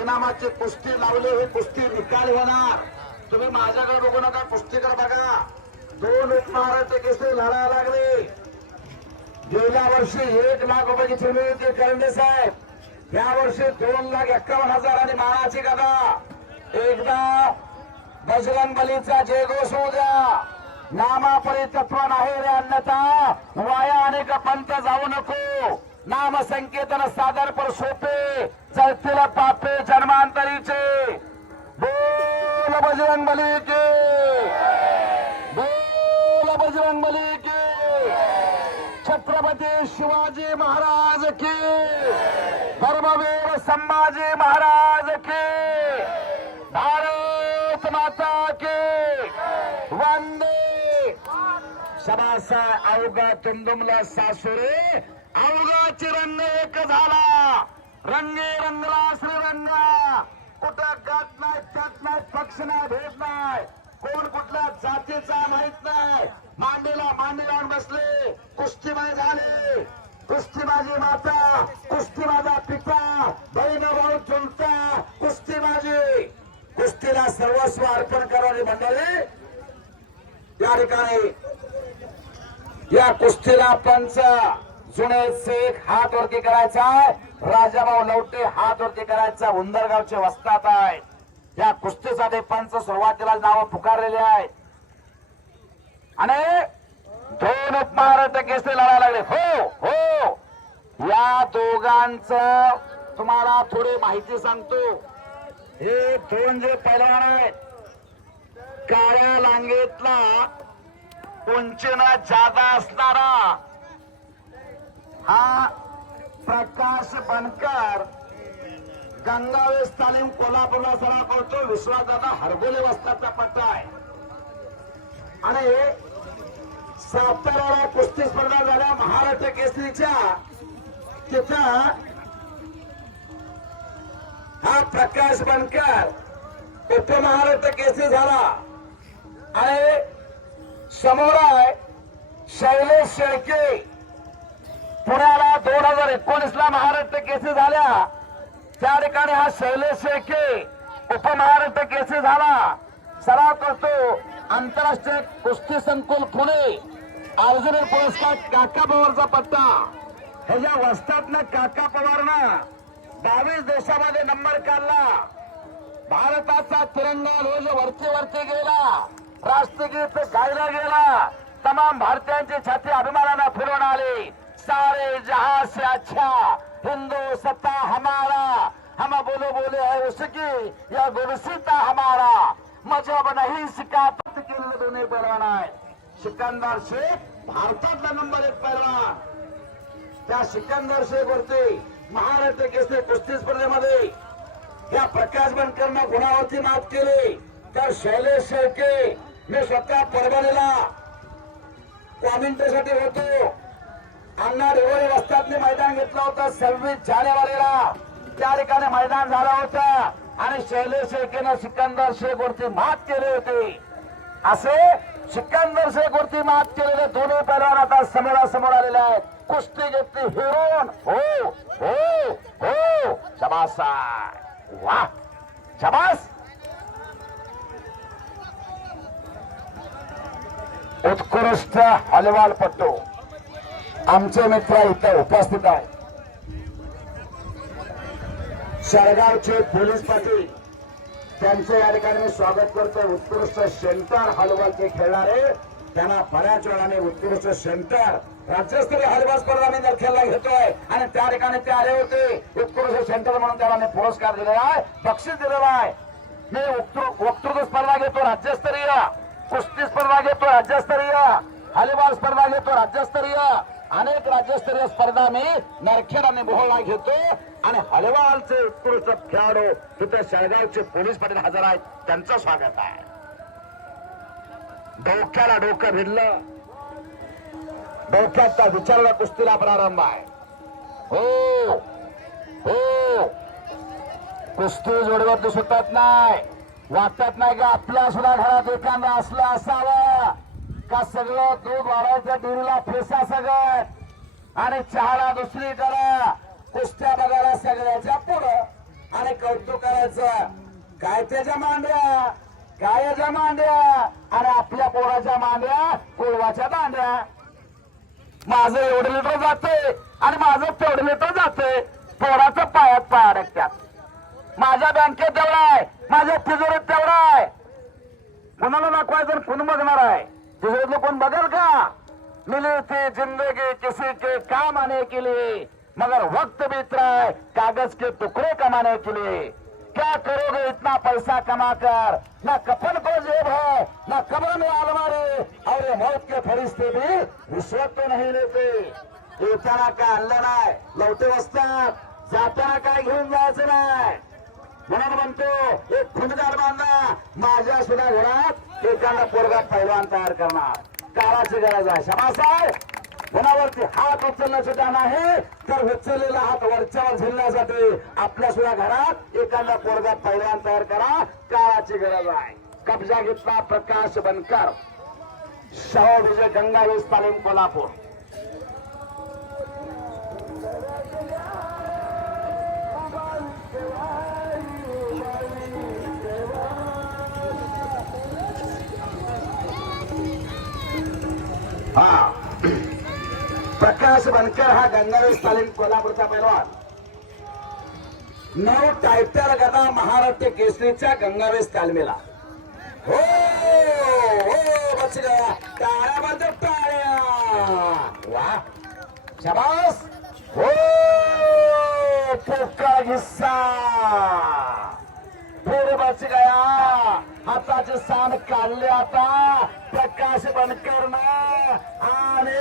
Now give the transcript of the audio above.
इनामाचे कुस्ती लावले हे कुस्ती निकाल होणार. तुम्ही माझ्याकडे बघू नका कुस्तीकडे बघा. दोन उपमहाराष्ट्र केसरी लढायला लागले. गेल्या वर्षी एक लाख रुपयाची ठेवली होती करंडे साहेब. या वर्षी दोन लाख एक्कावन्न हजार आणि मानाची गदा एकदा बजरंग बलीचा जयघोष होऊ द्या. नामा परितत्व नाही रे अन्यथा. वाया अनेक पंत जाऊ नको. नाम संकेतन सादर पर सोपे जळतील पापे जन्मांतरीचे. बोल बजरंग बली के. बोल बजरंग बली के. छत्रपती शिवाजी महाराज की. धर्मवीर संभाजी महाराज की. भारत माता की. वंदे. सभासा अवघा तुंदुमला सासुरे. अवघा चिरंग एक झाला. रंगे रंगला श्रीरंगा कुठं गात नाही त्यात नाही पक्ष नाही भेट नाही. कोण कुठल्या जातीचा माहीत नाही. मांडीला मांडी लावून बसले कुस्तीबाई झाले. कुस्तीबाजी माता कुस्ती माझा पिता बहीण भाऊ चुलता कुस्तीबाजी. कुस्तीला सर्वस्व अर्पण करणारी मंडळी. या ठिकाणी या कुस्तीला पंच जुने शेख हात वरती करायचा आहे. राजाभाऊ लवटे हात वरती करायचा. उंदरगावचे वस्तात आहे या कुस्तीसाठी पंच सुरुवातीला नावं पुकारलेले आहेत. आणि दोन उपमहाराष्ट्र केसरी लढायला लागले. हो हो. या दोघांच तुम्हाला थोडी माहिती सांगतो. हे दोन जे पैलवान आहेत काळ्या लांगेतला उंचीनं जादा असणारा हा प्रकाश बनकर गंगावेस तालीम कोल्हापूरला सराव करतो. विश्वासदादा हरगोले वस्ताचा पट्टा आहे. आणि साताराला कुस्ती स्पर्धा झाल्या. महाराष्ट्र केसरीच्या तिथं हा प्रकाश बनकर उपमहाराष्ट्र केसरी झाला. आणि समोर आहे शैलेश शेळके. हजार एकोणीसला महाराष्ट्र केसरी झाल्या? त्या ठिकाणी हा शैलेश शेळके उपमहाराष्ट्र केसरी झाला. सराव करतो आंतरराष्ट्रीय कुस्ती संकुल पुणे. अर्जुन पुरस्कार काका पवारचा पत्ता. ह्याच्या वस्तातनं काका पवारनं बावीस देशामध्ये नंबर काढला. भारताचा तिरंगा रोज वरती वरती गेला. राष्ट्रगीत गायला गेला. तमाम भारतीयांची छाती अभिमानानं फिरवून आली. सारे जहां से अच्छा हिंदू सत्ता हमारा। हम बोलो बोले है उसकी या गुरुसीता हमारा। मजहब नहीं शिकायत केलेले दोन्ही पैलवान आहेत सिकंदर शेख भारतातला नंबर एक पैलवान त्या सिकंदर शेख वरती महाराष्ट्र केसने कुस्ती स्पर्धेमध्ये या प्रकाश बनकरनं गुणावरती मात केली तर शैलेश शेळके मी स्वतः परभणीला कॉमेंट्रीसाठी होतो हो? अण्णा ढेवळे वस्तातले मैदान घेतलं होतं. सव्वीस जानेवारीला त्या ठिकाणी मैदान झालं होतं. आणि शैलेश शेखेनं सिकंदर शेख वरती मात केली होती. असे सिकंदर शेख वरती मात केलेले दोन्ही पैलवान आता समोरासमोर आलेले आहेत. कुस्ती घेतली हिरोन. हो हो हो. शबास वा. शबास. उत्कृष्ट हलवालपट्टू आमचे मित्र इथं उपस्थित आहेत. शेळगावचे पोलीस पाटील त्यांचे या ठिकाणी स्वागत करतो. उत्कृष्ट सेंटर हलवाचे खेळणारे त्यांना बऱ्याच वेळाने उत्कृष्ट सेंटर राज्यस्तरीय हलवा स्पर्धा मी खेळला घेतोय आणि त्या ठिकाणी ते आले होते उत्कृष्ट सेंटर म्हणून त्याला पुरस्कार दिलेला आहे बक्षीस दिलेला आहे. मी वक्तृत्व स्पर्धा घेतो राज्यस्तरीय कुस्ती स्पर्धा घेतो राज्यस्तरीय हॉलीबॉल स्पर्धा घेतो राज्यस्तरीय. अनेक राज्यस्तरीय स्पर्धा मी नरखेड आणि मोहोळला घेतो आणि हलवालचे उत्कृष्ट खेळाडू तिथे शेळगावचे पोलीस पाटील हजर आहेत. त्यांचं स्वागत आहे. डोक्याला डोकं भिडलं. डोक्याचा विचारला कुस्तीला प्रारंभ आहे. हो हो. कुस्ती जोडवरती दिसतात नाही. वाटत नाही का आपल्या सुद्धा घरात एखादा असलं असावं? का सगळं दूध वाढायचं डेअरीला फेसा सगळं? आणि चहाला करा कुस्त्या बघायला सगळ्याच्या पुढं. आणि कौतुक करायचं. काय त्याच्या मांड्या? काय याच्या मांड्या? आणि आपल्या पोराच्या मांड्या कोळवाच्या दांड्या. माझं एवढं लिटर जाते आणि माझं तेवढं लिटर जाते पोराचं पायात पाय अडकत्यात माझ्या बँकेत तेवढा आहे. माझ्या तिजोरीत तेवढा आहे. कोणाला दाखवायचं आणि कोण बघणार आहे? तिजोरीतलं कोण बघेल का? मिली थी जिंदगी किसी के काम आने के लिए मगर वक्त बीत रहा है कागज के टुकड़े कमाने के लिए। क्या करोगे इतना पैसा कमाकर? ना कफन को जेब है ना कब्र में अलमारी और ये मौत के फरिश्ते भी रिश्वत तो नहीं लेते। येताना काय आणलं नाही लवटे बसतात जाताना काय घेऊन जायचं नाही म्हणून म्हणतो एक खुंडदार बांधा माझ्या सुद्धा घरात एखादा पोरगा पैलवान तयार करणार. काळाची गरज आहे. शमासाहेब आहे कोणावरती हात उचलणं नाही तर उचललेला हात वरच्यावर झेलण्यासाठी आपल्या सुद्धा घरात एखादा पोरगा पैलवान तयार करा. काळाची गरज आहे. कब्जा घेतला प्रकाश बनकर. शाहू विजय गंगावीस तालीम कोल्हापूर. हा. प्रकाश बनकर हा गंगावेश तालीम कोल्हापूरचा पैलवान. नऊ टायटर गदा महाराष्ट्र केसरीच्या गंगावेश तालमीला हो हो बच गया टाळ्या बंद टाळ्या. वा. शाबास. हो पोका हिस्सा फिर बच गया हाताचे सान काढले आता प्रकाश बनकर आणि